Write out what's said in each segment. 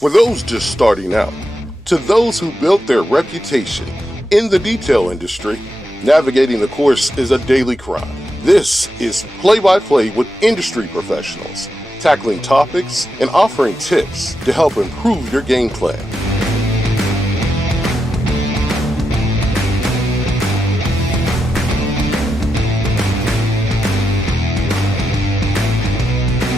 For those just starting out, to those who built their reputation in the detail industry, navigating the course is a daily grind. This is play-by-play with industry professionals, tackling topics and offering tips to help improve your game plan.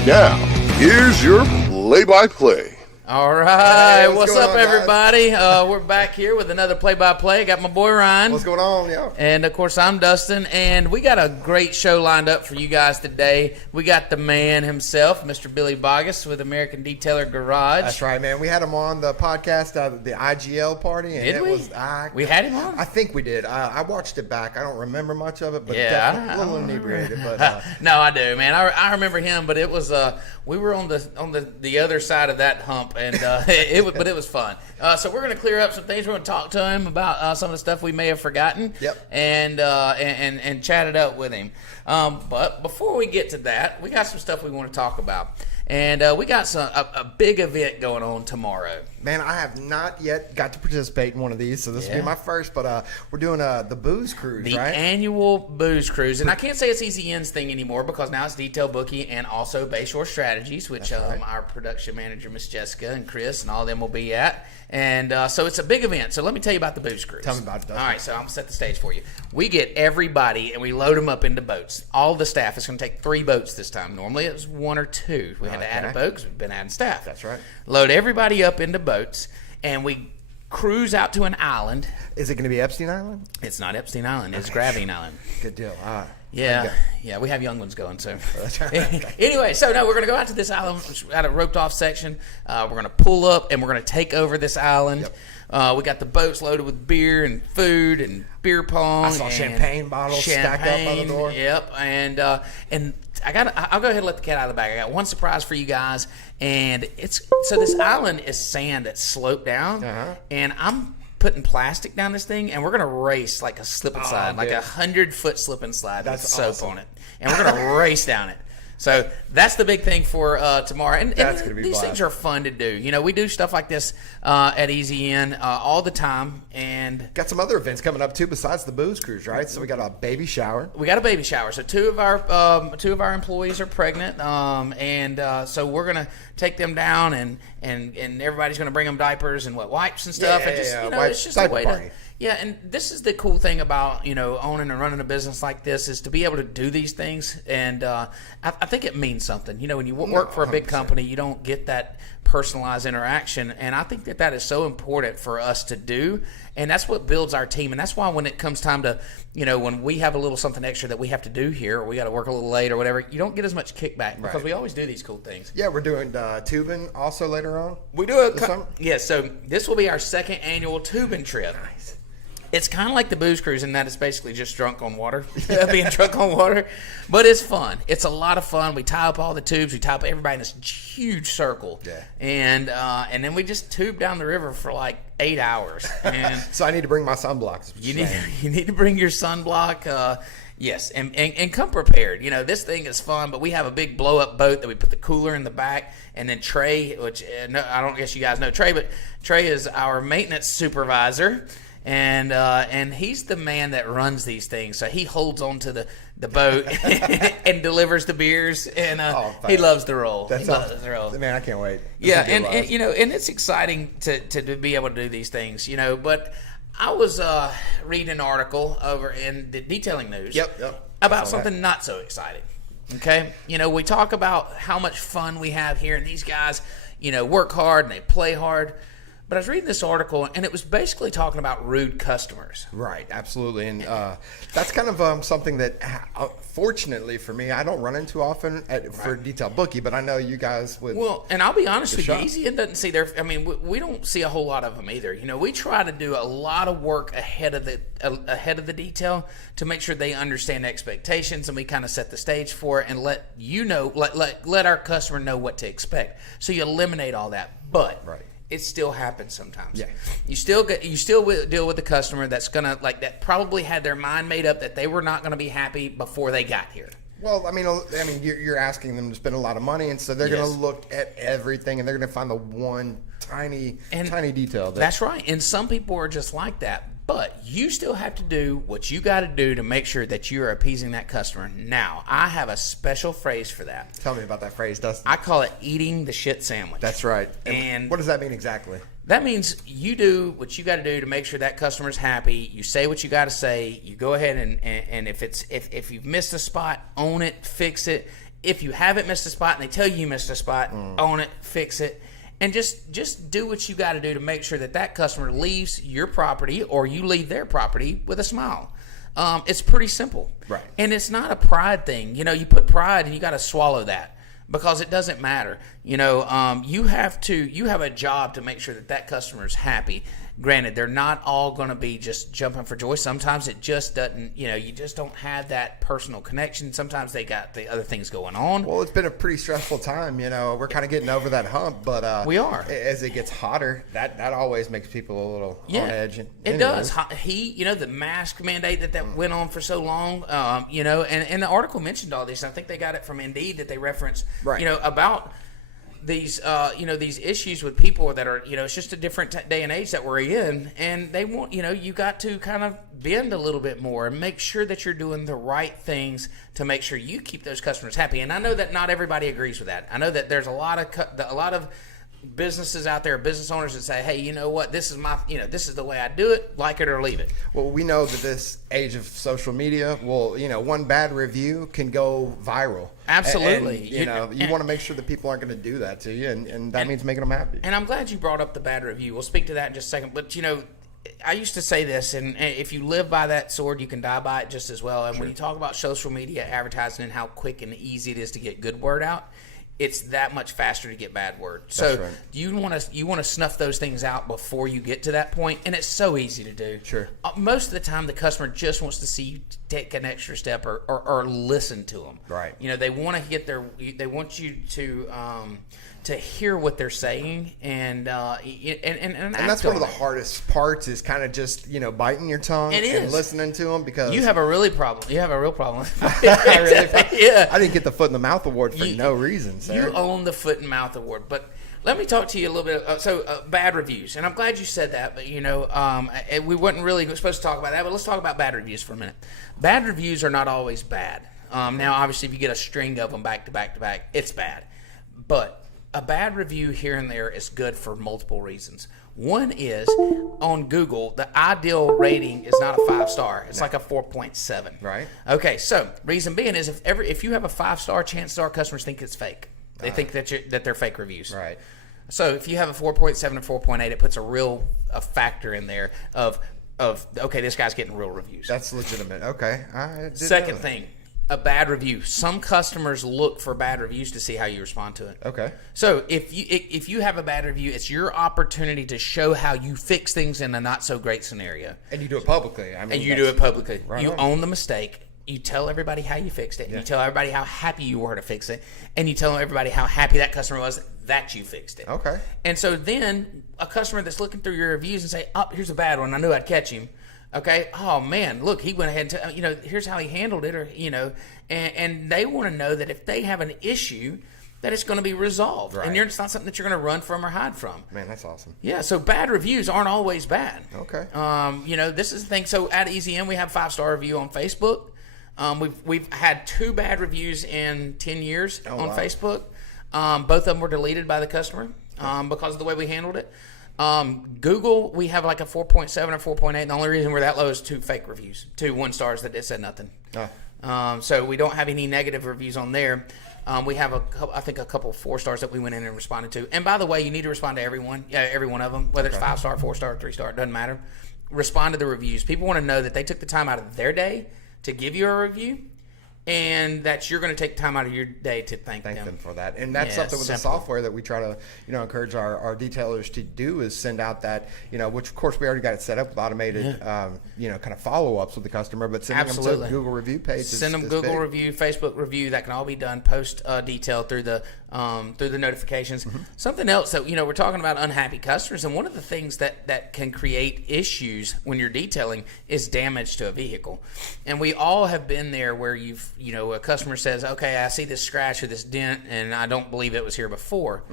Now, here's your play-by-play. All right, Hey, what's going up, on, guys? everybody? We're back here with another play-by-play. Got my boy Ryan. What's going on, yo? And, of course, I'm Dustin, and we got a great show lined up for you guys today. We got the man himself, Mr. Billy Baugus with American Detailer Garage. That's right, man. We had him on the podcast, the IGL party. And Did we? We had him on? I think we did. I watched it back. I don't remember much of it, but Yeah, definitely a little inebriated. But No, I do, man. I remember him, but it was we were on the other side of that hump, and but it was fun. So we're going to clear up some things. We're going to talk to him about some of the stuff we may have forgotten. Yep. And chat it up with him. But before we get to that, we got some stuff we want to talk about. And we got a big event going on tomorrow. man, I have not yet got to participate in one of these, so this will be my first. But we're doing the booze cruise, The right? annual booze cruise. And I can't say it's EZN's thing anymore because now it's Detail Bookie and also Bayshore Strategies, which our production manager, Miss Jessica and Chris and all of them will be at. And so it's a big event. So let me tell you about the booze cruise. Tell me about it, Dustin. All right, so I'm going to set the stage for you. We get everybody and we load them up into boats. All the staff. It's going to take 3 boats this time. Normally it was 1 or 2. We had to add a boat because we've been adding staff. That's right. Load everybody up into boats and we cruise out to an island. Is it going to be Epstein Island? It's not Epstein Island. It's Gravine Island. Good deal. Yeah, we have young ones going, so. Anyway, so no, we're going to go out to this island, at a roped-off section. We're going to pull up, and we're going to take over this island. Yep. We got the boats loaded with beer and food and beer pong. I saw champagne bottles stacked up by the door. Yep, and I'll go ahead and let the cat out of the bag. I got one surprise for you guys, and so this island is sand that's sloped down, and I'm putting plastic down this thing, and we're gonna race like a slip and slide, like 100-foot slip and slide with soap on it, and we're gonna race down it. So that's the big thing for tomorrow, and these things are fun to do. You know, we do stuff like this at EZN all the time, and got some other events coming up too besides the booze cruise, right? So we got a baby shower. We got a baby shower. So two of our employees are pregnant, and so we're gonna take them down, and everybody's gonna bring them diapers and wet wipes and stuff. It's just a way to. Yeah, and this is the cool thing about, owning and running a business like this is to be able to do these things, and I think it means something. When you work for a big company, you don't get that personalized interaction, and I think that is so important for us to do, and that's what builds our team, and that's why when it comes time to, when we have a little something extra that we have to do here, or we got to work a little late or whatever, you don't get as much kickback because we always do these cool things. Yeah, we're doing tubing also later on. We do so this will be our 2nd annual tubing trip. Nice. It's kind of like the booze cruise in that it's basically just drunk on water, being drunk on water. But it's fun. It's a lot of fun. We tie up all the tubes. We tie up everybody in this huge circle. Yeah. And then we just tube down the river for like 8 hours. And so I need to bring my sunblock. You need to bring your sunblock. Yes, and come prepared. This thing is fun, but we have a big blow-up boat that we put the cooler in the back, and then Trey, which I don't guess you guys know Trey, but Trey is our maintenance supervisor. And he's the man that runs these things. So he holds on to the boat and delivers the beers, and he loves the roll. Man, I can't wait. Yeah, and it's exciting to be able to do these things, But I was reading an article over in the Detailing News about something not so exciting. Okay, we talk about how much fun we have here, and these guys, work hard and they play hard. But I was reading this article, and it was basically talking about rude customers. Right, absolutely. And that's kind of something that, fortunately for me, I don't run into often for Detail Bookie, but I know you guys would. Well, and I'll be honest with you, EZN doesn't see we don't see a whole lot of them either. We try to do a lot of work ahead of the detail to make sure they understand expectations, and we kind of set the stage for it and let let our customer know what to expect. So you eliminate all that. But it still happens sometimes. Yeah, you still deal with the customer that's gonna that probably had their mind made up that they were not gonna be happy before they got here. Well, I mean, you're asking them to spend a lot of money, and so they're going to look at everything, and they're going to find the one tiny detail. That's right. And some people are just like that. But you still have to do what you got to do to make sure that you're appeasing that customer. Now, I have a special phrase for that. Tell me about that phrase, Dustin. I call it eating the shit sandwich. That's right. And what does that mean exactly? That means you do what you got to do to make sure that customer's happy. You say what you got to say. You go ahead and if you've missed a spot, own it, fix it. If you haven't missed a spot and they tell you missed a spot, own it, fix it. And just do what you got to do to make sure that customer leaves your property or you leave their property with a smile. It's pretty simple. Right. And it's not a pride thing. You put pride and you got to swallow that because it doesn't matter. You have a job to make sure that customer's happy. Granted, they're not all going to be just jumping for joy. Sometimes it just doesn't, you just don't have that personal connection. Sometimes they got the other things going on. Well, it's been a pretty stressful time. We're kind of getting over that hump, but we are. As it gets hotter, that always makes people a little on edge. It does. The mask mandate that went on for so long, and the article mentioned all this. I think they got it from Indeed that they referenced, right. About these these issues with people that are it's just a different day and age that we're in, and they want you got to kind of bend a little bit more and make sure that you're doing the right things to make sure you keep those customers happy. And I know that not everybody agrees with that. I know that there's a lot of businesses out there, business owners that say, hey, you know what, this is my this is the way I do it, like it or leave it. Well, we know that this age of social media, one bad review can go viral. Absolutely. And, you want to make sure that people aren't going to do that to you, and that means making them happy. And I'm glad you brought up the bad review. We'll speak to that in just a second. But I used to say this, and if you live by that sword, you can die by it just as well. And when you talk about social media advertising and how quick and easy it is to get good word out, it's that much faster to get bad word. So right. you want to snuff those things out before you get to that point, and it's so easy to do. Sure. Most of the time, the customer just wants to see you take an extra step or listen to them. Right. They want to they want you to hear what they're saying, and that's one of the hardest parts is kind of just biting your tongue and listening to them, because you have a real problem. I didn't get the foot in the mouth award for no reason, sir. You own the foot and mouth award. But let me talk to you a little bit. Bad reviews, and I'm glad you said that. But we weren't really supposed to talk about that. But let's talk about bad reviews for a minute. Bad reviews are not always bad. Now, obviously, if you get a string of them back to back to back, it's bad. But a bad review here and there is good for multiple reasons. One is on Google, the ideal rating is not a 5-star. It's like a 4.7. Right. Okay, so reason being is if you have a 5-star, chances are customers think it's fake. They think that they're fake reviews. Right. So if you have a 4.7 or 4.8, it puts a factor in there of okay, this guy's getting real reviews. That's legitimate. Okay. Second thing. A bad review. Some customers look for bad reviews to see how you respond to it. Okay. So if you have a bad review, it's your opportunity to show how you fix things in a not so great scenario. And you do it publicly. Right. You own the mistake. You tell everybody how you fixed it. Yeah. You tell everybody how happy you were to fix it, and you tell everybody how happy that customer was that you fixed it. Okay. And so then a customer that's looking through your reviews and say, "Oh, here's a bad one. I knew I'd catch him." Okay. Oh man, look, he went ahead and here's how he handled it, or and they want to know that if they have an issue, that it's going to be resolved, right. And it's not something that you're going to run from or hide from. Man, that's awesome. Yeah. So bad reviews aren't always bad. Okay. This is the thing. So at EZM, we have 5-star review on Facebook. We've had 2 bad reviews in 10 years on Facebook. Both of them were deleted by the customer because of the way we handled it. Google, we have like a 4.7 or 4.8. The only reason we're that low is 2 fake reviews, 2 1-stars that said nothing. So we don't have any negative reviews on there. We have a couple 4-stars that we went in and responded to. And by the way, you need to respond to every one of them, whether it's 5-star, 4-star, 3-star, it doesn't matter. Respond to the reviews. People want to know that they took the time out of their day to give you a review, and that you're going to take time out of your day to thank them for that. And that's something with the software that we try to encourage our detailers to do, is send out that, which of course we already got it set up with automated kind of follow-ups with the customer, but sending them to Google review pages. Send them Google review, Facebook review. That can all be done post detail through the notifications. Mm-hmm. Something else that we're talking about unhappy customers, and one of the things that can create issues when you're detailing is damage to a vehicle. And we all have been there where you've a customer says, okay, I see this scratch or this dent, and I don't believe it was here before.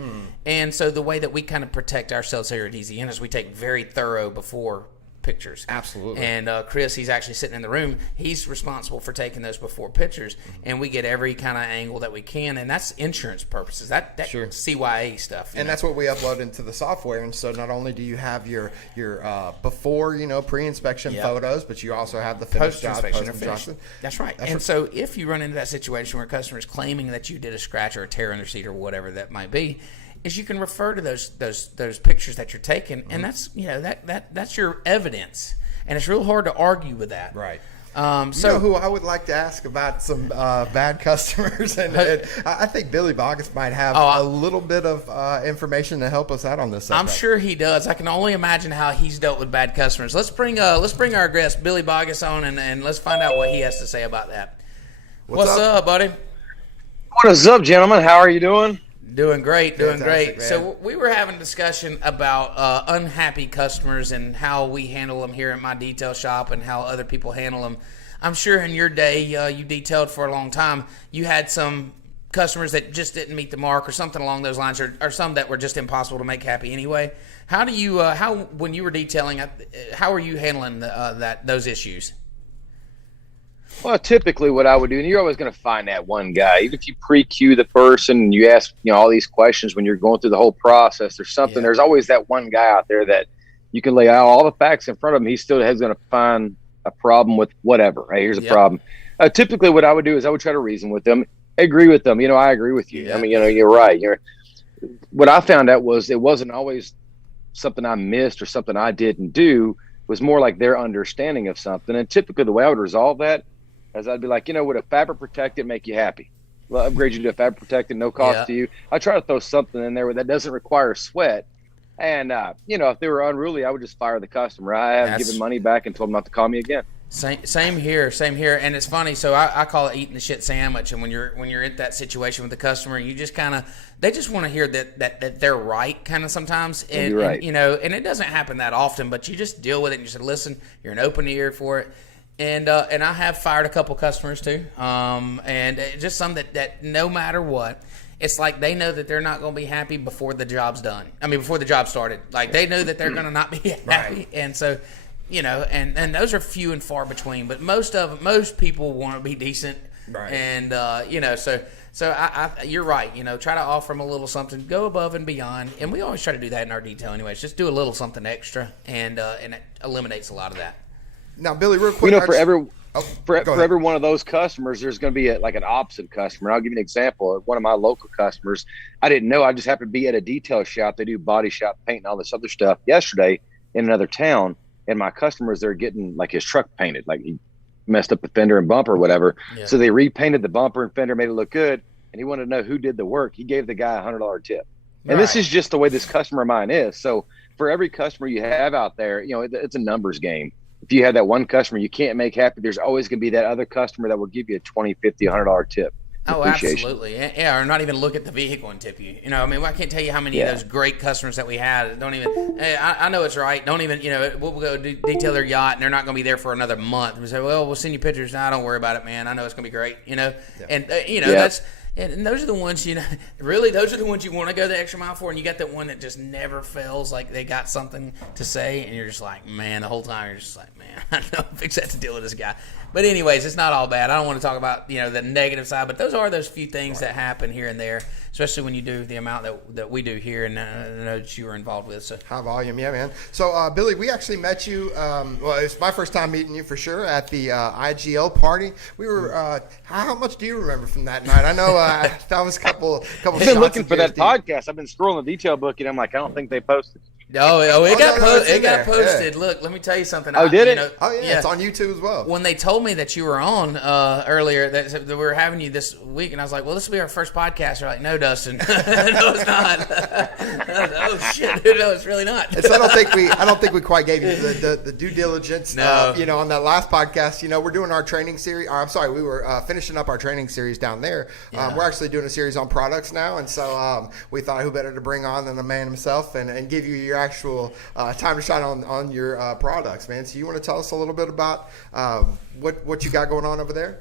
And so the way that we kind of protect ourselves here at EZN is we take very thorough before pictures. Absolutely. And Chris, he's actually sitting in the room. He's responsible for taking those before pictures, and we get every kind of angle that we can, and that's insurance purposes. That sure. CYA stuff. And that's what we upload into the software. And so not only do you have your before, pre-inspection photos, but you also have the finished job, post-inspection. That's right. So if you run into that situation where a customer is claiming that you did a scratch or a tear in their seat or whatever that might be, is you can refer to those pictures that you're taking, and that's that's your evidence, and it's real hard to argue with that. Right. So who I would like to ask about some bad customers, and I think Billy Baugus might have a little bit of information to help us out on this subject. I'm sure he does. I can only imagine how he's dealt with bad customers. Let's bring our guest Billy Baugus on, and let's find out what he has to say about that. What's up, buddy? What is up, gentlemen? How are you doing? Doing great. Man. So we were having a discussion about unhappy customers and how we handle them here at my detail shop and how other people handle them. I'm sure in your day, you detailed for a long time, you had some customers that just didn't meet the mark or something along those lines, or some that were just impossible to make happy anyway. How do you, when you were detailing, how are you handling those issues? Well, typically what I would do, and you're always going to find that one guy, even if you pre-queue the person and you ask, all these questions when you're going through the whole process or something, there's always that one guy out there that you can lay out all the facts in front of him. He still is going to find a problem with whatever. Right? Here's a problem. Typically what I would do is I would try to reason with them, agree with them. I agree with you. I mean, you're right. What I found out was it wasn't always something I missed or something I didn't do. It was more like their understanding of something. And typically the way I would resolve that, as I'd be like, would a fabric protectant make you happy? Well, upgrade you to a fabric protectant, no cost to you. I try to throw something in there that doesn't require sweat. And, if they were unruly, I would just fire the customer. I haven't given money back and told them not to call me again. Same here. And it's funny. So I call it eating the shit sandwich. And when you're in that situation with the customer, you just they just want to hear that they're right kind of sometimes. And, you're right. And it doesn't happen that often, but you just deal with it and you say, listen, you're an open ear for it. And I have fired a couple customers too, and just some that no matter what, it's like they know that they're not going to be happy before the job's done. I mean, before the job started. Like they know that they're going to not be happy, right. And so, and those are few and far between. But most people want to be decent, right. And so I you're right. Try to offer them a little something, go above and beyond, and we always try to do that in our detail, anyways. Just do a little something extra, and it eliminates a lot of that. Now, Billy, real quick. For every one of those customers, there's going to be an opposite customer. I'll give you an example. One of my local customers, I didn't know. I just happened to be at a detail shop. They do body shop paint and all this other stuff yesterday in another town. And my customers, they're getting his truck painted. Like he messed up the fender and bumper or whatever. Yeah. So they repainted the bumper and fender, made it look good. And he wanted to know who did the work. He gave the guy $100 tip. And this is just the way this customer of mine is. So for every customer you have out there, it's a numbers game. If you have that one customer you can't make happy, there's always going to be that other customer that will give you a $20, $50, $100 tip. Oh, absolutely. Yeah, or not even look at the vehicle and tip you. I can't tell you how many of those great customers that we had don't even, hey, I know it's right. Don't even, we'll go detail their yacht and they're not going to be there for another month. We say, well, we'll send you pictures. No, don't worry about it, man. I know it's going to be great, And, that's, and those are the ones, really, those are the ones you want to go the extra mile for. And you got that one that just never fails. Like they got something to say and you're just like, man, the whole time you're just like, man, I know I'm fixing to deal with this guy. But anyways, it's not all bad. I don't want to talk about, the negative side, but those are those few things that happen here and there, especially when you do the amount that we do here and I know that you were involved with. So high volume, yeah, man. So, Billy, we actually met you, it's my first time meeting you for sure at the IGL party. We were, how much do you remember from that night? I know that was a couple I've been looking for that podcast. I've been scrolling the Detail Bookie and I'm like, I don't think they posted. It got posted. Yeah. Look, let me tell you something. Did it? It's on YouTube as well. When they told me that you were on earlier, that we were having you this week, and I was like, well, this will be our first podcast. They're like, no, Dustin. No, it's not. Oh, shit. No, it's really not. So I don't think we quite gave you the due diligence. No. On that last podcast, we're doing our training series. We were finishing up our training series down there. Yeah. We're actually doing a series on products now, and so we thought who better to bring on than the man himself and give you your actual time to shine on your products, man. So you want to tell us a little bit about what you got going on over there?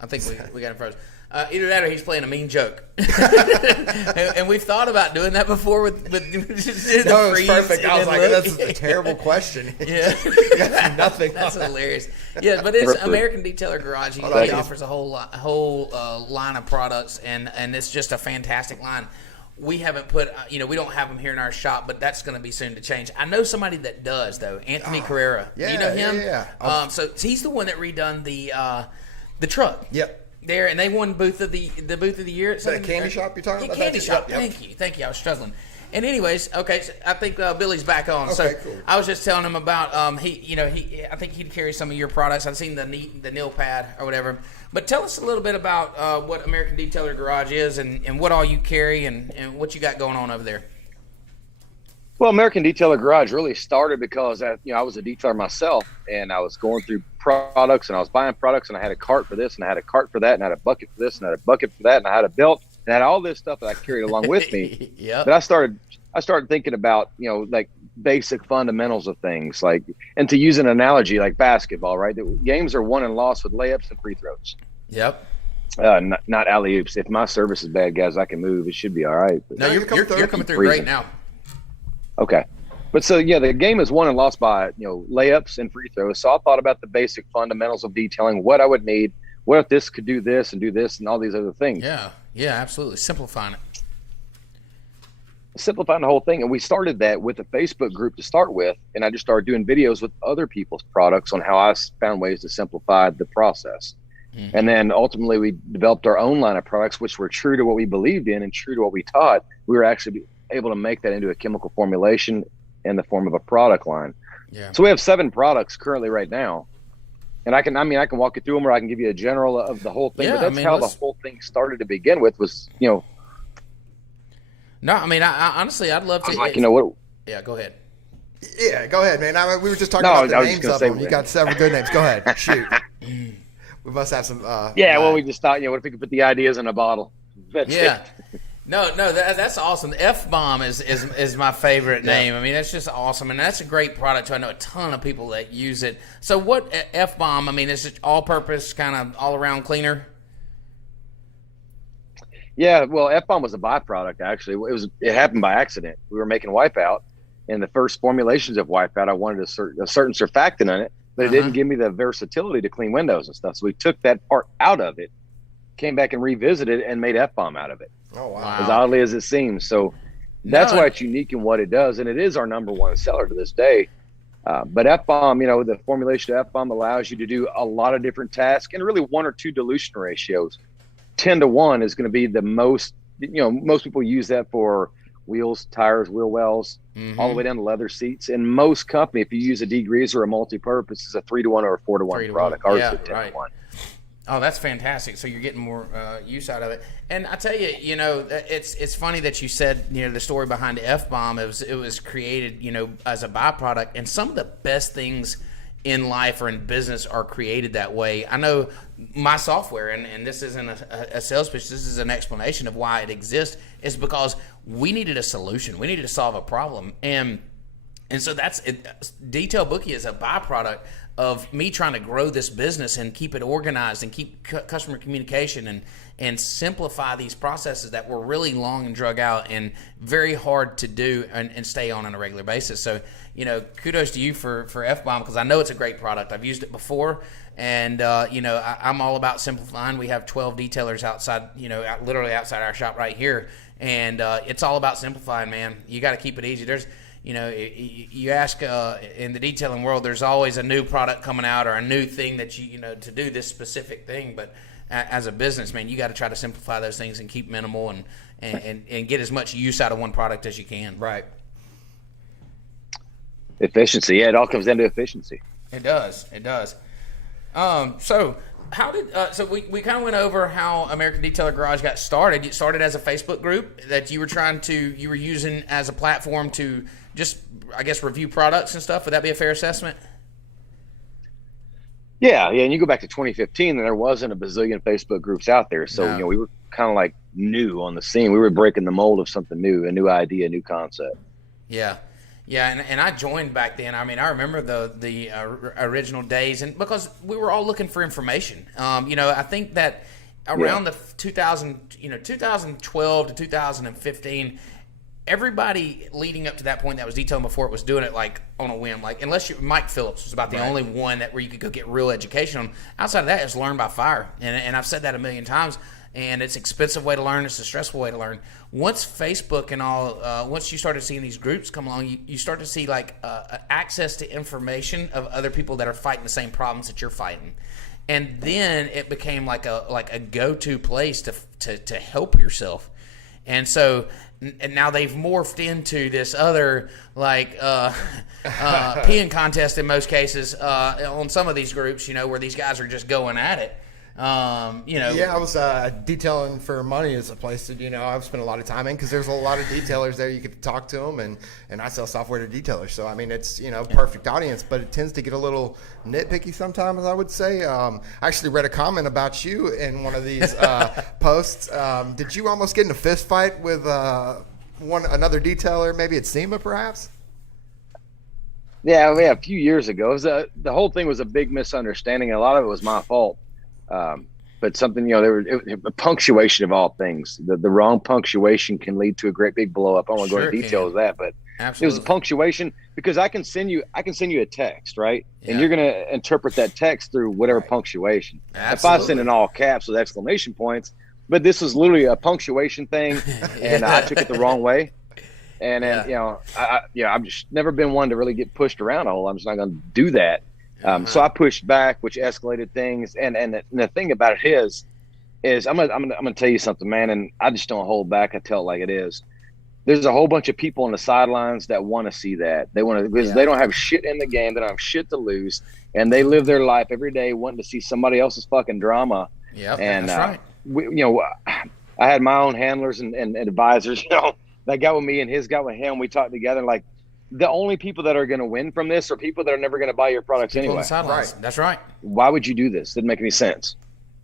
I think we got him frozen. Either that or he's playing a mean joke. and we've thought about doing that before with no, it was perfect. I was like, that's a terrible question. Yeah. Nothing. That's hilarious. Yeah, but it's American Detailer Garage. He offers a whole line of products, and it's just a fantastic line. We haven't put, we don't have him here in our shop, but that's going to be soon to change. I know somebody that does, though, Anthony Carrera. Yeah, you know him? Yeah. So he's the one that redone the truck. Yep. There, and they won booth of the year. Is that a candy shop you're talking about? Candy shop. Yep. Thank you. I was struggling. And anyways, okay, so I think Billy's back on. Okay, so cool. I was just telling him about I think he'd carry some of your products. I've seen the nail pad or whatever. But tell us a little bit about what American Detailer Garage is and what all you carry and what you got going on over there. Well, American Detailer Garage really started because I was a detailer myself, and I was going through products, and I was buying products, and I had a cart for this, and I had a cart for that, and I had a bucket for this, and I had a bucket for that, and I had a belt, and I had all this stuff that I carried along with me. Yeah. But I started thinking about like basic fundamentals of things, like, and to use an analogy like basketball, right? The games are won and lost with layups and free throws. Yep. Not alley oops. If my service is bad, guys, I can move. It should be all right. But no, you're coming through great now. Okay. But so, the game is won and lost by, layups and free throws. So I thought about the basic fundamentals of detailing, what I would need, what if this could do this and do this and all these other things. Yeah, absolutely. Simplifying it. Simplifying the whole thing. And we started that with a Facebook group to start with. And I just started doing videos with other people's products on how I found ways to simplify the process. Mm-hmm. And then ultimately we developed our own line of products, which were true to what we believed in and true to what we taught. We were actually able to make that into a chemical formulation in the form of a product line. Yeah. So we have 7 products currently right now. And I can walk you through them, or I can give you a general of the whole thing. Yeah, but that's how the whole thing started to begin with was, No, I honestly, I'd love to. Like, what? Yeah, go ahead. Yeah, go ahead, man. We were just talking about the names of them. You got several good names. Go ahead. Shoot. We must have some. Well, we just thought, what if we could put the ideas in a bottle? That's it. No, that's awesome. The F-bomb is my favorite name. I mean, that's just awesome, and that's a great product too. I know a ton of people that use it. So what F-bomb? I mean, is it all-purpose, kind of all-around cleaner? Yeah, well, F-bomb was a byproduct. Actually, it happened by accident. We were making Wipeout, and the first formulations of Wipeout, I wanted a certain surfactant in it, but it didn't give me the versatility to clean windows and stuff. So we took that part out of it, came back and revisited, and made F-bomb out of it. Oh, wow. As oddly as it seems. So that's why it's unique in what it does. And it is our number one seller to this day. But F-bomb, the formulation of F-bomb allows you to do a lot of different tasks and really 1 or 2 dilution ratios. 10-to-1 is going to be the most, most people use that for wheels, tires, wheel wells, all the way down to leather seats. And most company, if you use a degreaser or a multi-purpose, is a 3-to-1 or a 4-to-1 product. Ours is a 10-to-1. Oh, that's fantastic. So you're getting more use out of it. And I tell you, it's funny that you said, the story behind F-bomb. It was created, as a byproduct. And some of the best things in life or in business are created that way. I know my software, and this isn't a sales pitch, this is an explanation of why it exists, is because we needed a solution. We needed to solve a problem. And so that's it. Detail Bookie is a byproduct of me trying to grow this business and keep it organized and keep customer communication and simplify these processes that were really long and drug out and very hard to do and stay on a regular basis. So, kudos to you for F-bomb, because I know it's a great product. I've used it before, and I'm all about simplifying. We have 12 detailers outside, literally outside our shop right here, and it's all about simplifying, man. You got to keep it easy. There's you ask in the detailing world, there's always a new product coming out or a new thing that to do this specific thing. But as a businessman, you got to try to simplify those things and keep minimal and get as much use out of one product as you can. Right. Efficiency. Yeah, it all comes down to efficiency. It does. So how did so we kind of went over how American Detailer Garage got started. It started as a Facebook group that you were using as a platform to just, I guess, review products and stuff. Would that be a fair assessment? Yeah, and you go back to 2015, and there wasn't a bazillion Facebook groups out there. So, we were kind of like new on the scene. We were breaking the mold of something new, a new idea, a new concept. Yeah. Yeah, and I joined back then. I mean, I remember the original days, and because we were all looking for information. I think that around the 2012 to 2015, everybody leading up to that point that was detailing before it was doing it like on a whim. Like Mike Phillips was about the only one where you could go get real education on. Outside of that, it's learn by fire, and I've said that a million times. And it's an expensive way to learn. It's a stressful way to learn. Once Facebook and all, once you started seeing these groups come along, you start to see like access to information of other people that are fighting the same problems that you're fighting, and then it became like a go-to place to help yourself. And so and now they've morphed into this other like peeing contest in most cases on some of these groups, where these guys are just going at it. Yeah, I was detailing for money is a place that I've spent a lot of time in because there's a lot of detailers there. You get to talk to them, and I sell software to detailers. So I mean, it's perfect audience, but it tends to get a little nitpicky sometimes. I would say. I actually read a comment about you in one of these posts. Did you almost get in a fist fight with another detailer? Maybe at SEMA, perhaps. Yeah, a few years ago, the whole thing was a big misunderstanding, and a lot of it was my fault. But something, the punctuation of all things, the wrong punctuation can lead to a great big blow up. I don't want to go into details of that, but Absolutely. It was a punctuation because I can send you a text, right? Yeah. And you're going to interpret that text through whatever punctuation. Absolutely. If I send in all caps with exclamation points, but this was literally a punctuation thing and I took it the wrong way. And I've just never been one to really get pushed around a whole. I'm just not going to do that. So I pushed back, which escalated things. And the thing about it is I'm gonna tell you something, man. And I just don't hold back. I tell it like it is. There's a whole bunch of people on the sidelines that want to see that. They want to because they don't have shit in the game. They don't have shit to lose, and they live their life every day wanting to see somebody else's fucking drama. Yeah, and that's right. I had my own handlers and advisors. That got with me and his got with him. We talked together like. The only people that are going to win from this are people that are never going to buy your products anyway. Right. That's right. Why would you do this? Didn't make any sense.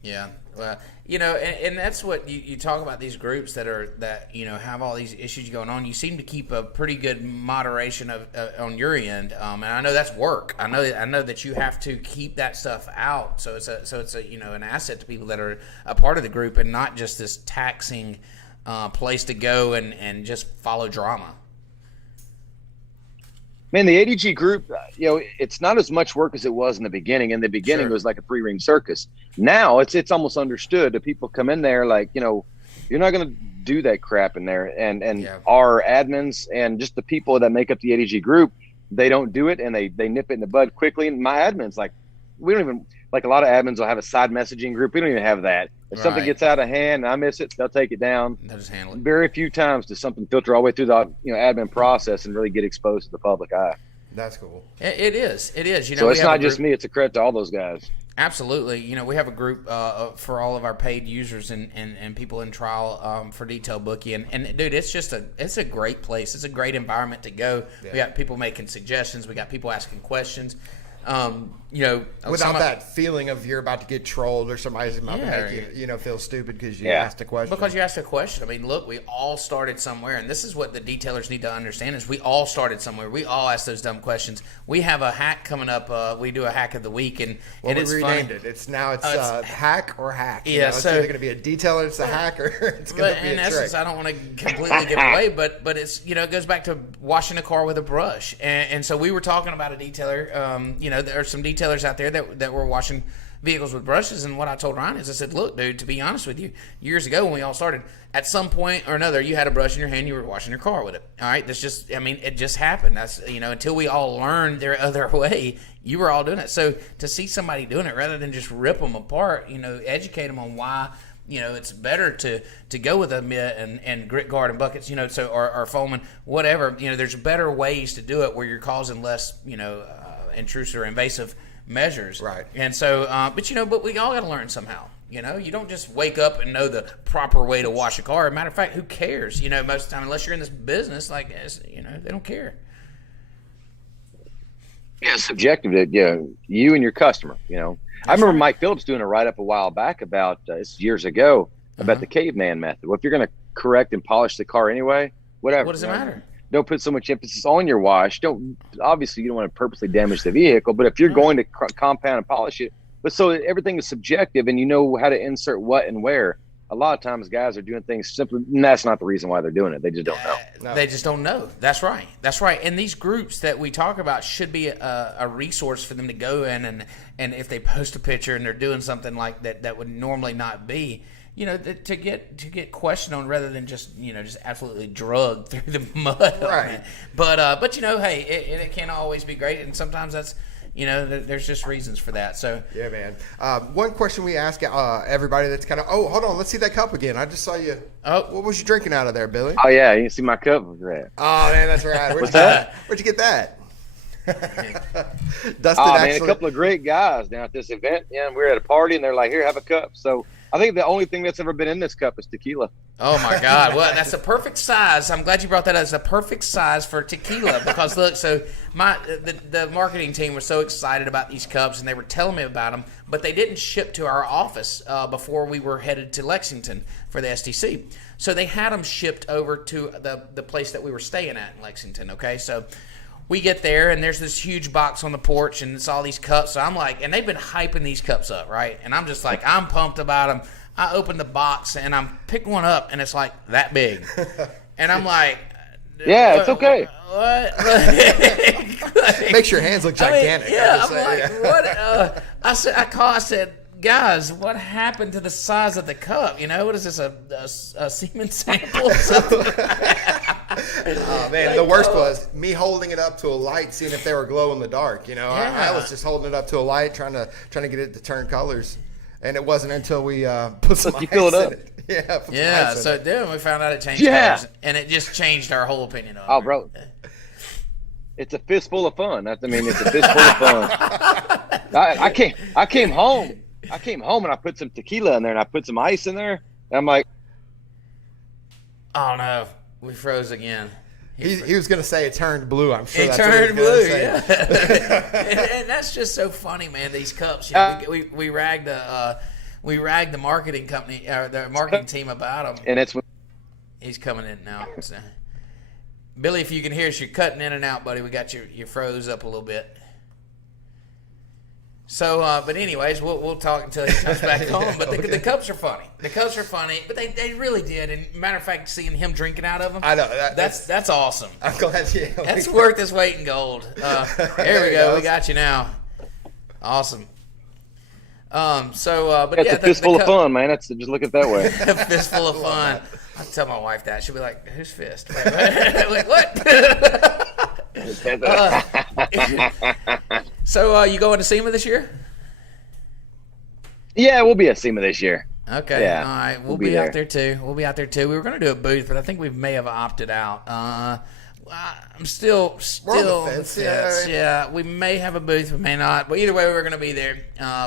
Yeah. Well, and that's what you talk about these groups that have all these issues going on. You seem to keep a pretty good moderation of on your end, and I know that's work. I know that you have to keep that stuff out. So it's an asset to people that are a part of the group and not just this taxing place to go and just follow drama. Man, the ADG group, it's not as much work as it was in the beginning. In the beginning, It was like a three-ring circus. Now it's almost understood that people come in there like, you're not going to do that crap in there. And our admins and just the people that make up the ADG group, they don't do it and they nip it in the bud quickly. And my admins, like, we don't even, like a lot of admins will have a side messaging group. We don't even have that. If something gets out of hand and I miss it, they'll take it down. They'll just handle it. Very few times does something filter all the way through the admin process and really get exposed to the public eye. That's cool. It is. So it's not just me. It's a credit to all those guys. Absolutely. We have a group for all of our paid users and people in trial for Detail Bookie. And dude, it's a great place. It's a great environment to go. Yeah. We got people making suggestions. We got people asking questions. Without that feeling of you're about to get trolled or somebody's about to make you feel stupid because you asked a question. Because you asked a question. I mean, look, we all started somewhere, and this is what the detailers need to understand: is we all started somewhere. We all asked those dumb questions. We have a hack coming up. We do a hack of the week, and it's renamed funny. It. It's hack or hack. Yeah, it's either going to be a detailer, it's a hack, or it's going to be a trick. In essence, I don't want to completely give it away, but it's it goes back to washing a car with a brush, and so we were talking about a detailer. There are some detailers out there that were washing vehicles with brushes, and what I told Ryan is I said, look, dude, to be honest with you, years ago when we all started, at some point or another, you had a brush in your hand, you were washing your car with it. All right, it just happened. That's until we all learned their other way, you were all doing it. So to see somebody doing it rather than just rip them apart, educate them on why. It's better to go with a mitt and grit guard and buckets, or foaming, whatever. There's better ways to do it where you're causing less, intrusive or invasive measures. Right. And so, but we all got to learn somehow. You don't just wake up and know the proper way to wash a car. As a matter of fact, who cares? Most of the time, unless you're in this business, they don't care. Yeah, it's subjective to you and your customer. I remember Mike Phillips doing a write-up a while back about years ago about the caveman method. Well, if you're going to correct and polish the car anyway, whatever. What does it matter? don't put so much emphasis on your wash. Obviously you don't want to purposely damage the vehicle, but if you're going to compound and polish it, but so everything is subjective and you know how to insert what and where. A lot of times guys are doing things simply, and that's not the reason why they're doing it. They just don't know. No. They just don't know. That's right. And these groups that we talk about should be a resource for them to go in, and if they post a picture and they're doing something like that would normally not be, to get questioned on rather than just absolutely drugged through the mud. Right. But hey, it can't always be great, and sometimes that's. There's just reasons for that. So yeah, man. One question we ask everybody that's kind of, hold on, let's see that cup again. I just saw you. Oh, what was you drinking out of there, Billy? Oh yeah, you can see my cup was red. Oh man, that's right. Where'd you get that? Dustin, man, a couple of great guys down at this event. Yeah, we were at a party and they're like, "Here, have a cup." So I think the only thing that's ever been in this cup is tequila. Oh my God! Well, that's a perfect size. I'm glad you brought that up. It's a perfect size for tequila because look, so the marketing team was so excited about these cups and they were telling me about them, but they didn't ship to our office before we were headed to Lexington for the STC. So they had them shipped over to the place that we were staying at in Lexington. Okay, so. We get there, and there's this huge box on the porch, and it's all these cups. So I'm like, and they've been hyping these cups up, right? And I'm just like, I'm pumped about them. I open the box, and I'm picking one up, and it's like that big. And I'm like, yeah, it's okay. What? Makes your hands look gigantic. I'm like, what? I said, guys, what happened to the size of the cup? What is this, a semen sample or something? Oh man, the worst was me holding it up to a light, seeing if they were glow in the dark. I was just holding it up to a light, trying to get it to turn colors, and it wasn't until we put some ice in it. Yeah, so then we found out it changed colors, and it just changed our whole opinion on it. Oh, bro, it's a fistful of fun. It's a fistful of fun. I came home and I put some tequila in there and I put some ice in there, and I'm like, oh no. We froze again. He was going to say it turned blue. I'm sure it that's turned what he was blue. gonna say. And that's just so funny, man. These cups. We ragged the marketing company, or the marketing team about them. And it's he's coming in now. So. Billy, if you can hear us, you're cutting in and out, buddy. We got you froze up a little bit. So, but anyways, we'll talk until he comes back on. But the cups are funny. The cups are funny, but they really did. And matter of fact, seeing him drinking out of them, I know that's awesome. I'm glad you. That's worth its weight in gold. There we go. We got you now. Awesome. But it's a fistful of fun, man. Just look at it that way. A fistful of fun. I'll tell my wife that. She'll be like, "Whose fist?" Like what? So you going to SEMA this year? Yeah, we'll be at SEMA this year. Okay. Yeah. All right. We'll be out there too. We were going to do a booth, but I think we may have opted out. I'm still on the fence. Yeah, we may have a booth, we may not. But either way, we're going to be there.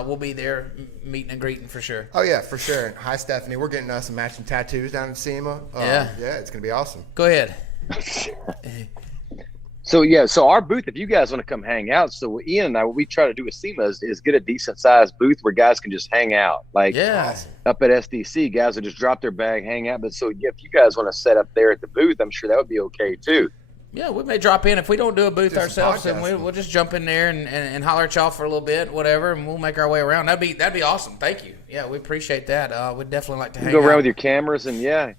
We'll be there meeting and greeting for sure. Oh, yeah, for sure. Hi, Stephanie. We're getting us some matching tattoos down at SEMA. Yeah, it's going to be awesome. Go ahead. So our booth, if you guys want to come hang out, so Ian and I, what we try to do with SEMA is get a decent sized booth where guys can just hang out. Like up at SDC, guys will just drop their bag, hang out. But so if you guys want to set up there at the booth, I'm sure that would be okay too. Yeah, we may drop in. If we don't do a booth ourselves, then we'll just jump in there and holler at y'all for a little bit, whatever, and we'll make our way around. That'd be awesome. Thank you. Yeah, we appreciate that. We'd definitely like to hang out. Go around with your cameras and yeah,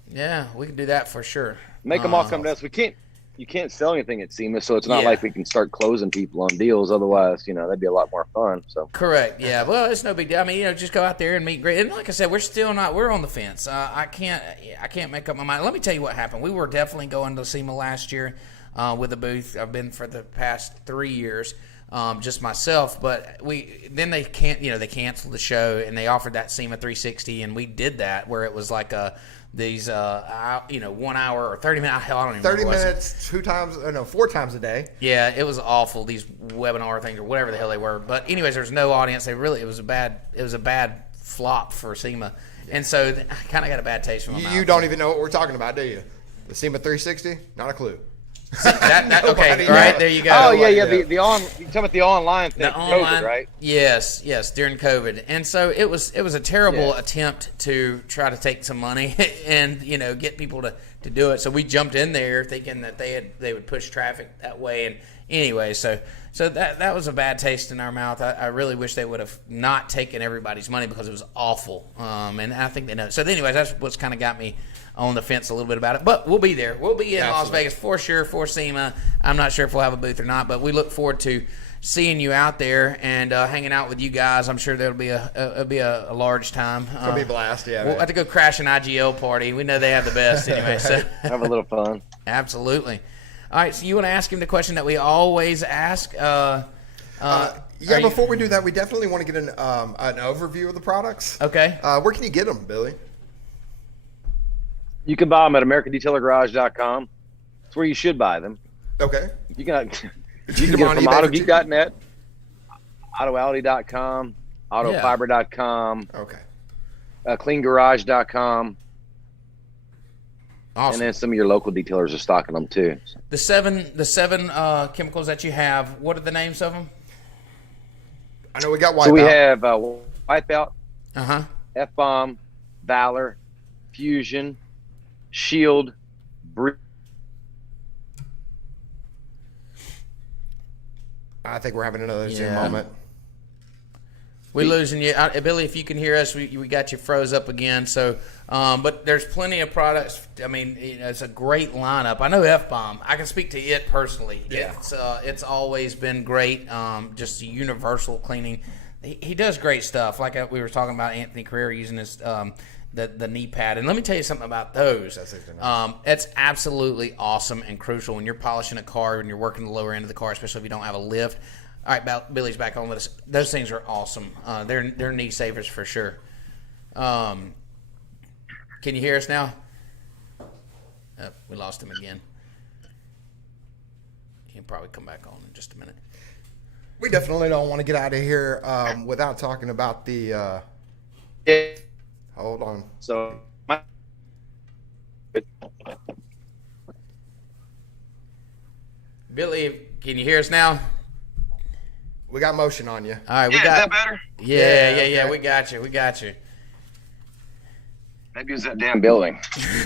we can do that for sure. Make them all come to us. You can't sell anything at SEMA, so it's not like we can start closing people on deals. Otherwise, that'd be a lot more fun. So correct. Yeah. Well, it's no big deal. I mean, just go out there and meet and greet. And like I said, we're on the fence. I can't make up my mind. Let me tell you what happened. We were definitely going to SEMA last year with a booth. I've been for the past 3 years, just myself. But they canceled the show and they offered that SEMA 360, and we did that where it was like these 1 hour or 30 minutes. Hell, I don't even 30 minutes, 4 times a day. Yeah, it was awful. These webinar things or whatever the hell they were. But anyways, there was no audience. It was a bad flop for SEMA, and so I kind of got a bad taste from them. You don't even know what we're talking about, do you? The SEMA 360? Not a clue. Okay, all right, there you go. Oh yeah. You talking about the online thing? COVID, right? Yes, during COVID, and so it was a terrible attempt to try to take some money and get people to do it. So we jumped in there thinking that they would push traffic that way, and anyway, so that was a bad taste in our mouth. I really wish they would have not taken everybody's money because it was awful, and I think they know. So anyways, that's what's kind of got me on the fence a little bit about it, but we'll be there. We'll be in Las Vegas for sure for SEMA. I'm not sure if we'll have a booth or not, but we look forward to seeing you out there and hanging out with you guys. I'm sure there'll be a large time. It'll be a blast. Yeah, we'll have to go crash an IGL party. We know they have the best anyway. So have a little fun. Absolutely. All right, so you want to ask him the question that we always ask? Before we do that, we definitely want to get an overview of the products. Okay. Where can you get them, Billy? You can buy them at AmericanDetailerGarage.com. That's where you should buy them. Okay. You can get them from AutoGeek.net, AutoAlity.com, AutoFiber.com. Okay. CleanGarage.com. Awesome. And then some of your local detailers are stocking them too. The seven chemicals that you have, what are the names of them? I know we got Wipeout. So we have Wipeout, F-Bomb, Valor, Fusion, Shield, I think we're having another Zoom moment. We're losing you, Billy. If you can hear us, we got you froze up again. So, but there's plenty of products. I mean, it's a great lineup. I know F-Bomb. I can speak to it personally. Yeah, it's always been great. Just universal cleaning. He does great stuff. Like we were talking about Anthony Carrera using his the knee pad. And let me tell you something about those. It's absolutely awesome and crucial when you're polishing a car and you're working the lower end of the car, especially if you don't have a lift. All right, Billy's back on with us. Those things are awesome. They're knee savers for sure. Can you hear us now? Oh, we lost him again. He'll probably come back on in just a minute. We definitely don't want to get out of here without talking about the. Hold on. So. Billy, can you hear us now? We got motion on you. All right, we got. Is that better? Yeah. We got you. Maybe it was that damn building.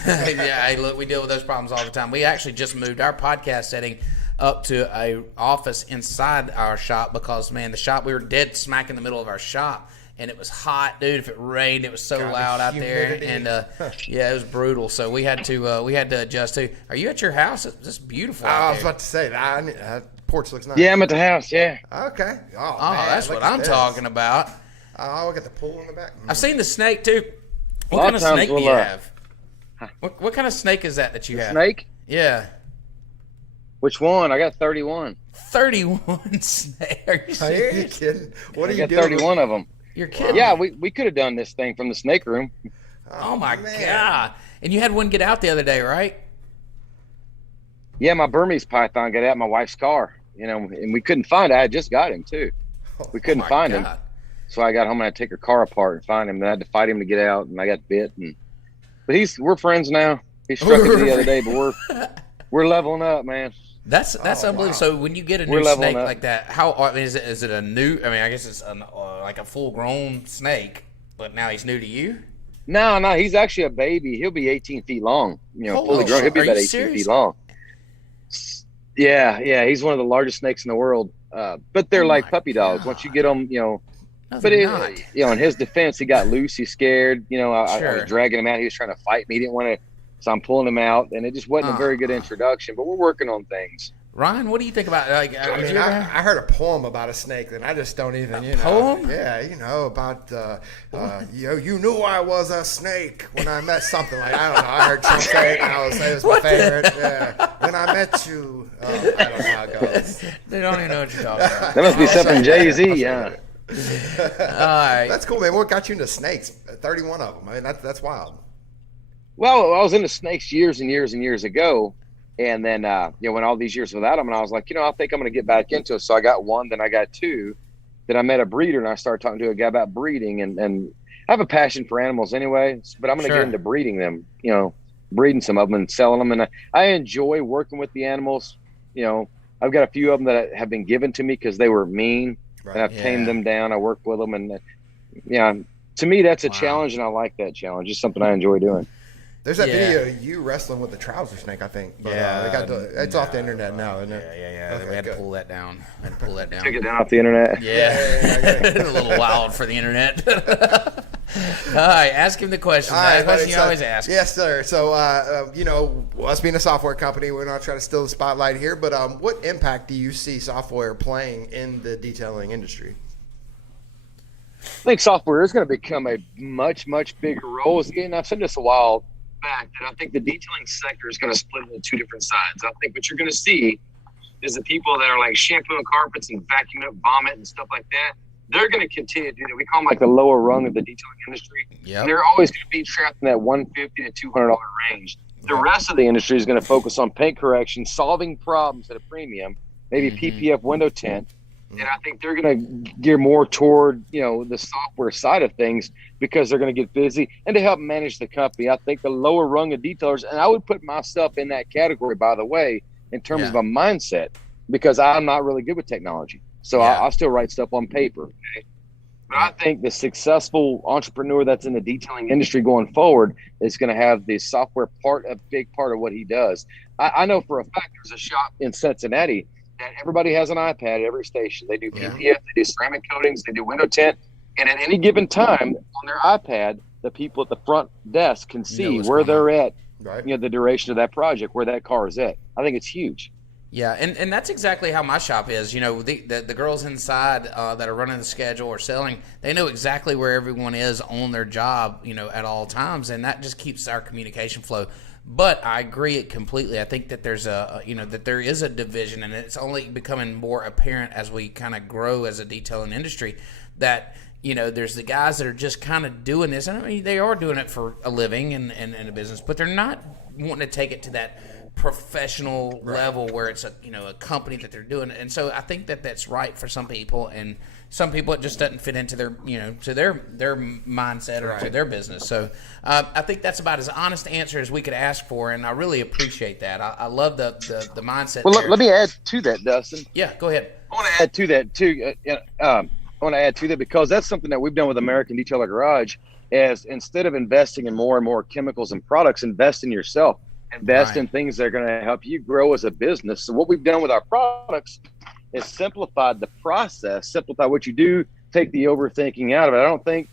Yeah, hey, look, we deal with those problems all the time. We actually just moved our podcast setting up to a office inside our shop because, man, we were dead smack in the middle of our shop, and it was hot, dude. If it rained, it was so loud out there, and it was brutal. So we had to adjust too. Are you at your house? It's just beautiful. I was about to say that. Porch looks nice. Yeah, I'm at the house. Yeah. Okay. Oh, man, that's what I'm talking about. Oh, we got the pool in the back. I've seen the snake too. What kind of snake do you have? What kind of snake is that you have? Snake? Yeah. Which one? I got 31. 31 snake? Are you serious? Are you kidding? What are you doing? I got 31 of them. You're kidding? Yeah, we could have done this thing from the snake room. Oh my God! And you had one get out the other day, right? Yeah, my Burmese python got out of my wife's car. And we couldn't find it. I had just got him too. We couldn't find him. So I got home and I had to take her car apart and find him. And I had to fight him to get out, and I got bit. But we're friends now. He struck me the other day, but we're leveling up, man. That's unbelievable. Wow. So when you get a new snake like that, is it a new? I mean, I guess it's like a full grown snake, but now he's new to you. No, he's actually a baby. He'll be 18 feet long. Fully grown. He'll be about 18 feet long. Yeah, he's one of the largest snakes in the world. But they're like puppy dogs. Once you get them, No, but in his defense, he got loose. He's scared. I was dragging him out. He was trying to fight me. He didn't want to, so I'm pulling him out, and it just wasn't a very good introduction. But we're working on things. Ryan, what do you think about like? I heard a poem about a snake, and I just don't even. Poem? Yeah, about you knew I was a snake when I met something like I don't know. I heard some say it, and I would say it was my favorite. Yeah, when I met you, I don't know how it goes. They don't even know what you're talking about. That must be something Jay-Z. Yeah. All right. That's cool, man. What got you into snakes? 31 of them. I mean, that's wild. Well, I was into snakes years and years and years ago. And then, went all these years without them. And I was like, I think I'm going to get back into it. So I got one, then I got two. Then I met a breeder, and I started talking to a guy about breeding. And I have a passion for animals anyway, but I'm going to get into breeding them, breeding some of them and selling them. And I enjoy working with the animals. You know, I've got a few of them that have been given to me because they were mean, and I've tamed them down. I work with them, and to me, that's a challenge, and I like that challenge. It's something I enjoy doing. There's that video of you wrestling with the trouser snake, I think. But, it's off the internet now, isn't it? Yeah. Okay, we had to pull that down. Take it down off the internet. Yeah. A little wild for the internet. All right, ask him the question. The question you always ask. Yes, sir. So, us being a software company, we're not trying to steal the spotlight here, but what impact do you see software playing in the detailing industry? I think software is going to become a much, much bigger role. Again, I've said this a while back that I think the detailing sector is going to split into two different sides. I think what you're going to see is the people that are like shampooing carpets and vacuuming up vomit and stuff like that. They're going to continue to do that. We call them like the lower rung of the detailing industry. Yep. They're always going to be trapped in that $150 to $200 range. The rest of the industry is going to focus on paint correction, solving problems at a premium, maybe PPF window tint. And I think they're going to gear more toward, the software side of things because they're going to get busy and to help manage the company. I think the lower rung of detailers, and I would put myself in that category, by the way, in terms of a mindset, because I'm not really good with technology. So I still write stuff on paper. Okay? But I think the successful entrepreneur that's in the detailing industry going forward is going to have the software part, a big part of what he does. I know for a fact there's a shop in Cincinnati that everybody has an iPad at every station. They do PPF, they do ceramic coatings, they do window tint. And at any given time on their iPad, the people at the front desk can see where they're at, the duration of that project, where that car is at. I think it's huge. Yeah, and that's exactly how my shop is. The girls inside that are running the schedule or selling, they know exactly where everyone is on their job, at all times, and that just keeps our communication flow. But I agree it completely. I think that there's that there is a division, and it's only becoming more apparent as we kind of grow as a detailing industry that there's the guys that are just kind of doing this. And I mean, they are doing it for a living and a business, but they're not wanting to take it to that professional level where it's a company that they're doing it. And so I think that that's right for some people, and some people it just doesn't fit into their to their mindset or to their business. So I think that's about as honest answer as we could ask for, and I really appreciate that. I love the mindset. Well, let me add to that, Dustin. Yeah, go ahead. I want to add to that too. I want to add to that because that's something that we've done with American Detailer Garage. Is instead of investing in more and more chemicals and products, invest in yourself. Invest in things that are going to help you grow as a business. So what we've done with our products is simplified the process, simplify what you do, take the overthinking out of it. I don't think,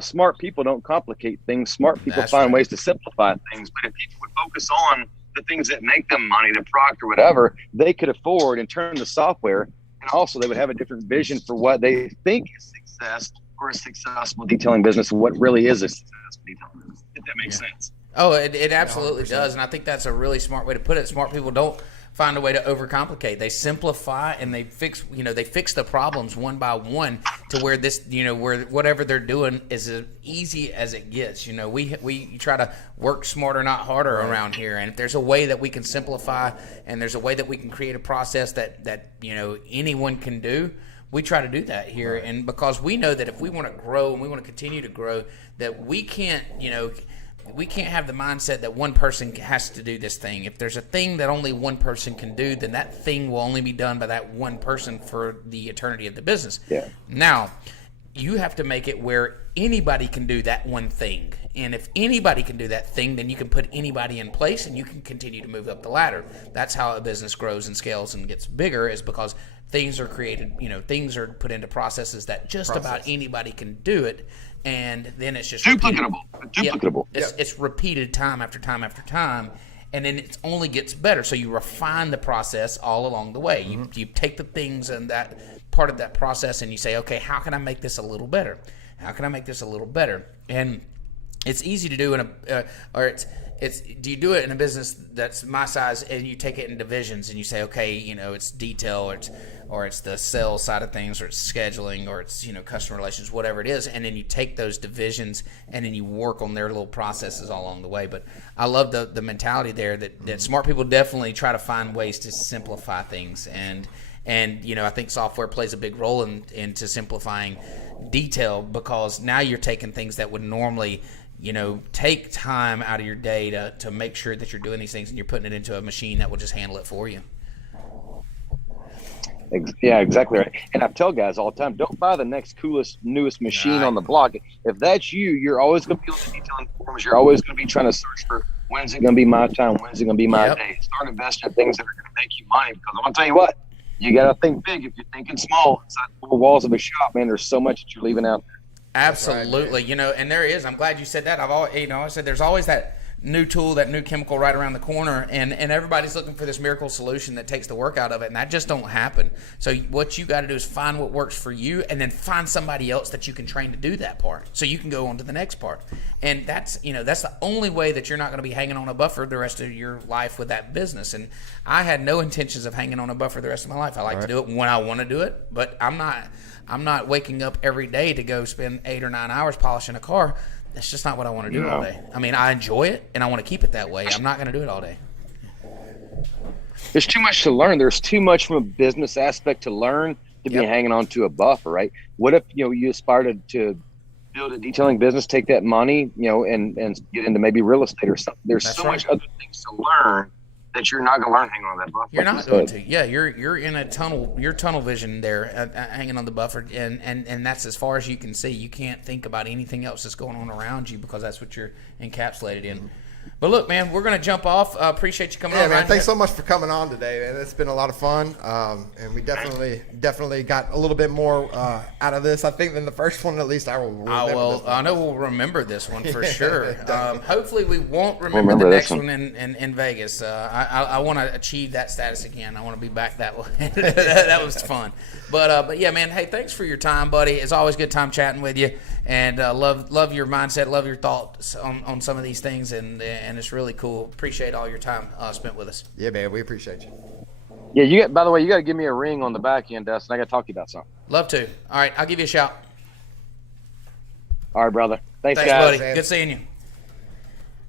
smart people don't complicate things. Smart people find ways to simplify things. But if people would focus on the things that make them money, the product or whatever, they could afford and turn the software. And also they would have a different vision for what they think is success or a successful detailing business, and what really is a successful detailing business, if that makes sense. Oh, it absolutely does, and I think that's a really smart way to put it. Smart people don't find a way to overcomplicate. They simplify and they fix, they fix the problems one by one to where this, where whatever they're doing is as easy as it gets. We try to work smarter, not harder around here. And if there's a way that we can simplify and there's a way that we can create a process that anyone can do, we try to do that here. And because we know that if we want to grow and we want to continue to grow, that we can't, we can't have the mindset that one person has to do this thing. If there's a thing that only one person can do, then that thing will only be done by that one person for the eternity of the business. Yeah. Now, you have to make it where anybody can do that one thing. And if anybody can do that thing, then you can put anybody in place and you can continue to move up the ladder. That's how a business grows and scales and gets bigger, is because things are created, things are put into processes that just about anybody can do it. And then it's just duplicatable. It's repeated time after time after time, and then it only gets better. So you refine the process all along the way. You take the things and that part of that process, and you say, okay, how can I make this a little better? How can I make this a little better? And it's easy to do in do you do it in a business that's my size, and you take it in divisions, and you say, okay, it's detail, or it's the sales side of things, or it's scheduling, or it's customer relations, whatever it is, and then you take those divisions and then you work on their little processes all along the way. But I love the mentality there that smart people definitely try to find ways to simplify things, and I think software plays a big role into simplifying detail, because now you're taking things that would normally take time out of your day to make sure that you're doing these things and you're putting it into a machine that will just handle it for you. Yeah, exactly right. And I tell guys all the time, don't buy the next coolest, newest machine on the block. If that's you, you're always going to be on the detailing forums. You're always going to be trying to search for when's it going to be my time, when's it going to be my day. Start investing in things that are going to make you money. Because I'm going to tell you what, you got to think big. If you're thinking small inside the four walls of a shop, man, there's so much that you're leaving out there. Absolutely. Right, and there is. I'm glad you said that. I said there's always that new tool, that new chemical right around the corner, and everybody's looking for this miracle solution that takes the work out of it, and that just don't happen. So what you got to do is find what works for you, and then find somebody else that you can train to do that part, so you can go on to the next part. And that's the only way that you're not going to be hanging on a buffer the rest of your life with that business. And I had no intentions of hanging on a buffer the rest of my life. I like to do it when I want to do it, but I'm not waking up every day to go spend 8 or 9 hours polishing a car. That's just not what I want to do all day. I mean, I enjoy it, and I want to keep it that way. I'm not going to do it all day. There's too much to learn. There's too much from a business aspect to learn to be hanging on to a buffer, right? What if, you aspire to build a detailing business, take that money, and get into maybe real estate or something. There's much other things to learn that you're not going to learn hanging on that buffer. You're not going to. Yeah, you're in a tunnel. You're tunnel vision there, hanging on the buffer, and that's as far as you can see. You can't think about anything else that's going on around you because that's what you're encapsulated in. But look, man, we're going to jump off. Appreciate you coming on. Yeah, man, thanks so much for coming on today, man. It's been a lot of fun, and we definitely got a little bit more out of this, I think, than the first one. At least I will remember this one. I know we'll remember this one for sure. Hopefully we won't remember the next one in Vegas. I want to achieve that status again. I want to be back that way. That was fun. But yeah, man, hey, thanks for your time, buddy. It's always a good time chatting with you, and love your mindset, love your thoughts on some of these things, and it's really cool. Appreciate all your time spent with us. Yeah, man, we appreciate you. Yeah, by the way, you got to give me a ring on the back end, Dustin. I got to talk to you about something. Love to. All right, I'll give you a shout. All right, brother. Thanks guys. Buddy. Good seeing you.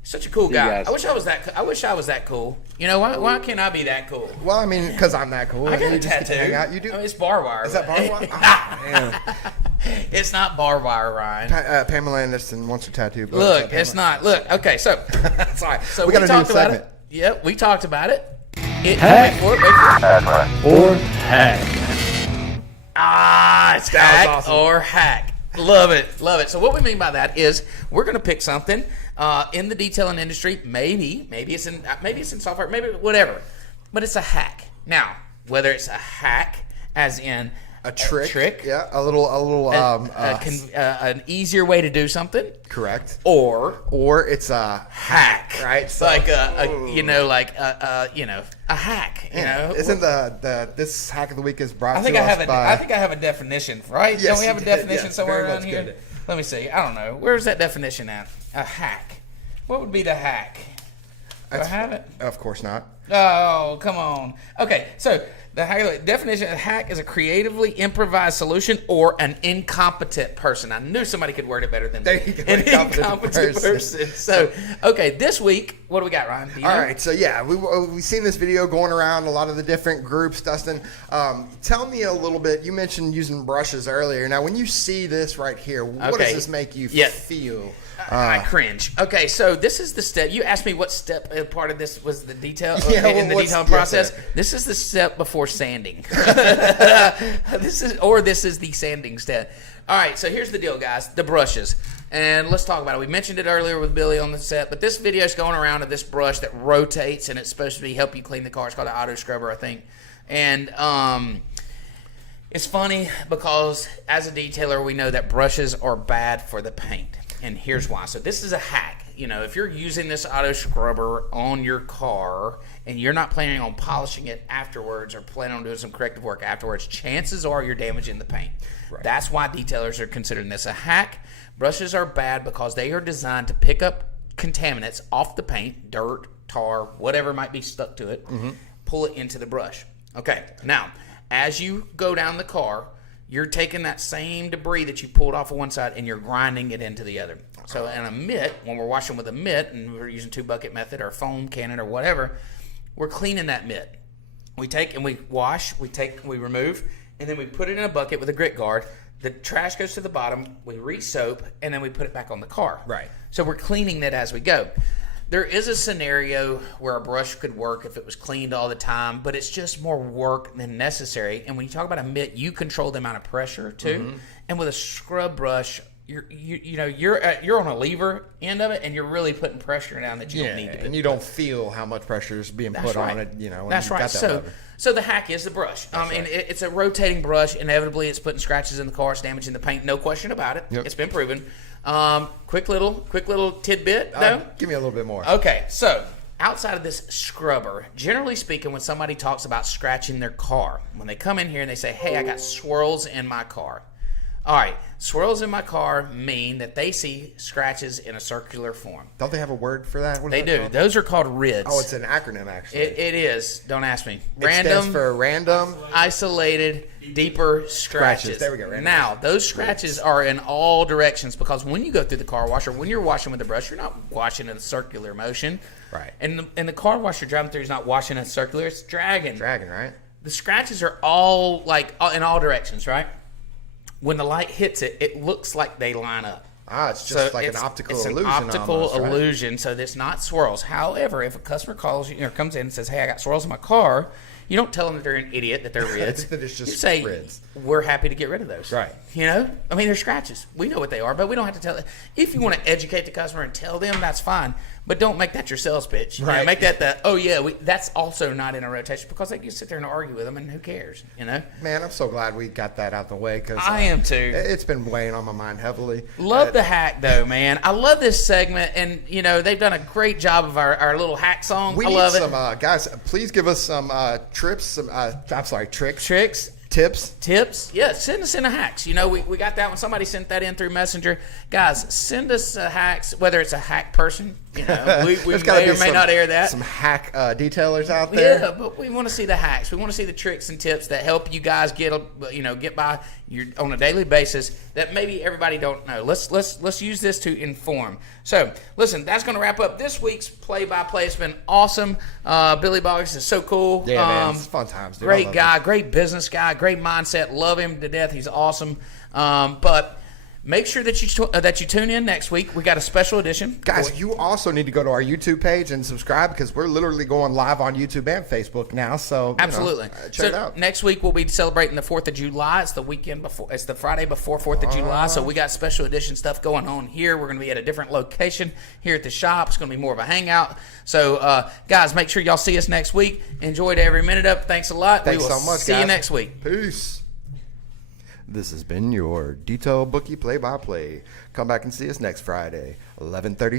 Such a cool guy. I wish I was that cool. Why can't I be that cool? Well, I mean, because I'm that cool. I got a tattoo. Hang out. You do? It's bar wire. Is that bar wire? It's not bar wire, Ryan. Pamela Anderson wants a tattaoo. Look, it's not. Look, okay, so sorry. So we got to do a talked about segment. it. Yep, we talked about it. Hack or hack. It's hack awesome. Or hack. Love it. So what we mean by that is we're going to pick something in the detailing industry. Maybe it's in software, maybe whatever, but it's a hack. Now, whether it's a hack as in a trick, yeah, a little an easier way to do something, correct, or it's a hack, right? So, like a hack, Isn't this hack of the week is brought I think to I us have by... I think I have a definition, right? Yes, don't we have a definition somewhere around here? Good. Let me see. I don't know. Where's that definition at? A hack. What would be the hack? Do I have it? Of course not. Oh, come on. Okay, so the definition of hack is a creatively improvised solution or an incompetent person. I knew somebody could word it better than me. There you go. An incompetent person. So, okay, this week, what do we got, Ryan? Do you know? All right, so yeah, we've seen this video going around a lot of the different groups. Dustin, tell me a little bit. You mentioned using brushes earlier. Now, when you see this right here, what does this make you feel? I cringe. Okay, so this is the step. You asked me what step part of this was the detail in the detailing process. This is the step before sanding. This is the sanding step. All right, so here's the deal, guys. The brushes. And let's talk about it. We mentioned it earlier with Billy on the set, but this video is going around of this brush that rotates, and it's supposed to help you clean the car. It's called an auto scrubber, I think. And it's funny because as a detailer, we know that brushes are bad for the paint. And here's why. So this is a hack. If you're using this auto scrubber on your car and you're not planning on polishing it afterwards or planning on doing some corrective work afterwards, chances are you're damaging the paint. Right. That's why detailers are considering this a hack. Brushes are bad because they are designed to pick up contaminants off the paint, dirt, tar, whatever might be stuck to it, pull it into the brush. Okay, now, as you go down the car, you're taking that same debris that you pulled off of one side and you're grinding it into the other. So in a mitt, when we're washing with a mitt and we're using 2-bucket method or foam cannon or whatever, we're cleaning that mitt. We take and we wash, we remove, and then we put it in a bucket with a grit guard. The trash goes to the bottom, we re-soap, and then we put it back on the car. Right. So we're cleaning it as we go. There is a scenario where a brush could work if it was cleaned all the time, but it's just more work than necessary. And when you talk about a mitt, you control the amount of pressure too. And with a scrub brush, you're on a lever end of it, and you're really putting pressure down that you don't need to. And you don't feel how much pressure is being put on it. That's right. So the hack is the brush. And it's a rotating brush. Inevitably, it's putting scratches in the car. It's damaging the paint. No question about it. Yep. It's been proven. Quick little tidbit though. Give me a little bit more. Okay, so outside of this scrubber, generally speaking, when somebody talks about scratching their car, when they come in here and they say, "Hey, I got swirls in my car." All right, swirls in my car mean that they see scratches in a circular form. Don't they have a word for that? They do. Called? Those are called RIDs. Oh, it's an acronym, actually. It is. Don't ask me. It stands for random, isolated, deeper scratches. There we go. Random. Now, those scratches are in all directions because when you go through the car washer, when you're washing with the brush, you're not washing in a circular motion. Right. And the car wash you're driving through is not washing in a circular. It's dragging. Dragging, right? The scratches are all in all directions, right? When the light hits it, it looks like they line up. It's just an optical illusion. It's an optical almost, illusion, so it's not swirls. However, if a customer calls you or comes in and says, "Hey, I got swirls in my car," you don't tell them that they're an idiot, that they're RIDs. That it's just you say, RIDs. "We're happy to get rid of those." Right. I mean, they're scratches. We know what they are, but we don't have to tell them. If you want to educate the customer and tell them, that's fine. But don't make that your sales pitch. Right. Make that that's also not in a rotation because they can sit there and argue with them, and who cares, Man, I'm so glad we got that out the way because I am too. It's been weighing on my mind heavily. Love the hack though, man. I love this segment, and they've done a great job of our little hack song. We I love need some it. guys. Please give us some tricks. Tricks. Tips. Yeah, send us in the hacks. We got that one. Somebody sent that in through Messenger. Guys, send us hacks, whether it's a hack person. We may or may not air that. Some hack detailers out there. Yeah, but we want to see the hacks. We want to see the tricks and tips that help you guys get by on a daily basis that maybe everybody don't know. Let's use this to inform. So, listen, that's going to wrap up this week's play-by-play. It's been awesome. Billy Baugus is so cool. Yeah, man, it's fun times, dude. Great guy, great business guy, great mindset. Love him to death. He's awesome. But make sure that you tune in next week. We got a special edition. Guys, you also need to go to our YouTube page and subscribe because we're literally going live on YouTube and Facebook now. So absolutely, check it out. Next week we'll be celebrating the 4th of July. It's the weekend before. It's the Friday before 4th of July. So we got special edition stuff going on here. We're going to be at a different location here at the shop. It's going to be more of a hangout. So guys, make sure y'all see us next week. Enjoyed every minute of it. Thanks a lot. Thanks so much. See you next week. Peace. This has been your Detail Bookie play-by-play. Come back and see us next Friday, 11:30.